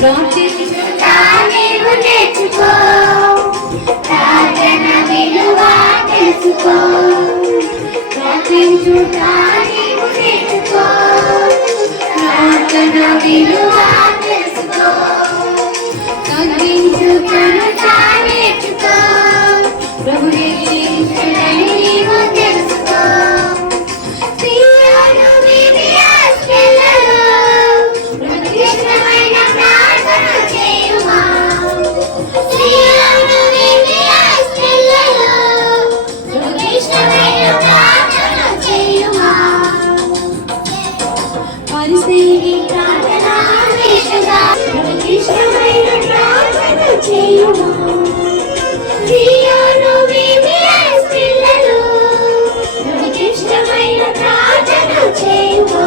ప్రార్థించుట నీవు నేర్చుకో, ప్రార్థన విలువ తెలుసుకో. ప్రార్థించుట నీవు నేర్చుకో, ప్రార్థన విలువ తెలుసుకో. తగ్గించుకొనుట నేర్చుకో, ప్రభు హెచ్చించుటని నీవు తెలుసుకో. సియోను VBS పిల్లలు, ప్రభుకి ఇష్టమైన ప్రార్థన చేయుమా. సియోను VBS పిల్లలు, ప్రభుకి ఇష్టమైన ప్రార్థన చేయుమా. పరిశీలి ప్రార్థన వేషగా, ప్రభుకి ఇష్టమైన ప్రార్థన చేయుమా. సియోను VBS పిల్లలు, ప్రభుకి ఇష్టమైన ప్రార్థన చేయుమా.